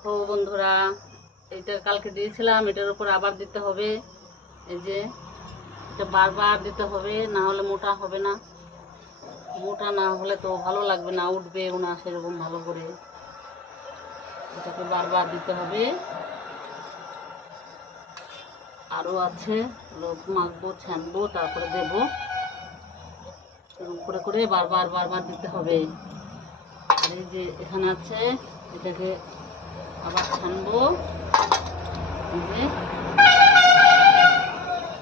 ও বন্ধুরা, এটা কালকে দিয়েছিলাম, এটার উপর আবার দিতে হবে। এই যে এটা বারবার দিতে হবে, না হলে মোটা হবে না। মোটা না হলে তো ভালো লাগবে না, উঠবেও না সেরকম ভালো করে। এটাকে বারবার দিতে হবে। আরও আছে, লোক মাখবো, ছানবো, তারপরে দেবো। এরকম করে করে বারবার বারবার দিতে হবে। আর এই যে এখানে আছে, এটাকে আবার ছানবো। এই যে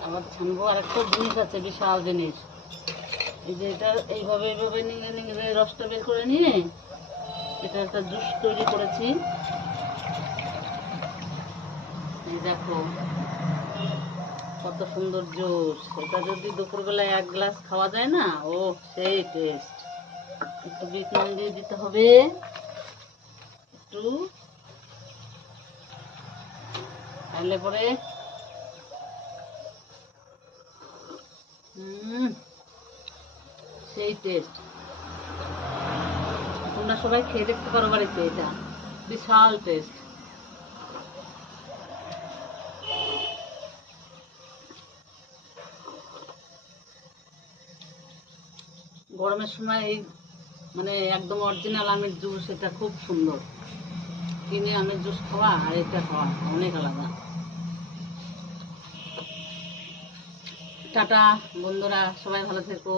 আবার ছানবো। আর একটা জিনিস আছে, বিশাল জিনিস। এই যে এটা এইভাবে এইভাবে নিংড়ে নিংড়ে রসটা বের করে নিয়ে এটা একটা জুস তৈরি করেছি। এই দেখো কত সুন্দর জুস। এটা যদি দুপুরবেলায় 1 গ্লাস খাওয়া যায় না, ও সেই টেস্ট। একটু বিট নুন দিয়ে দিতে হবে, একটু, তাহলে পরে সেই টেস্ট। তোমরা সবাই খেয়ে দেখতে পারো বাড়িতে, এটা বিশাল টেস্ট। গরমের সময় এই মানে একদম অরিজিনাল আমের জুস, এটা খুব সুন্দর। কিনে আমের জুস খাওয়া আর এটা খাওয়া অনেক আলাদা। টাটা বন্ধুরা, সবাই ভালো থেকো।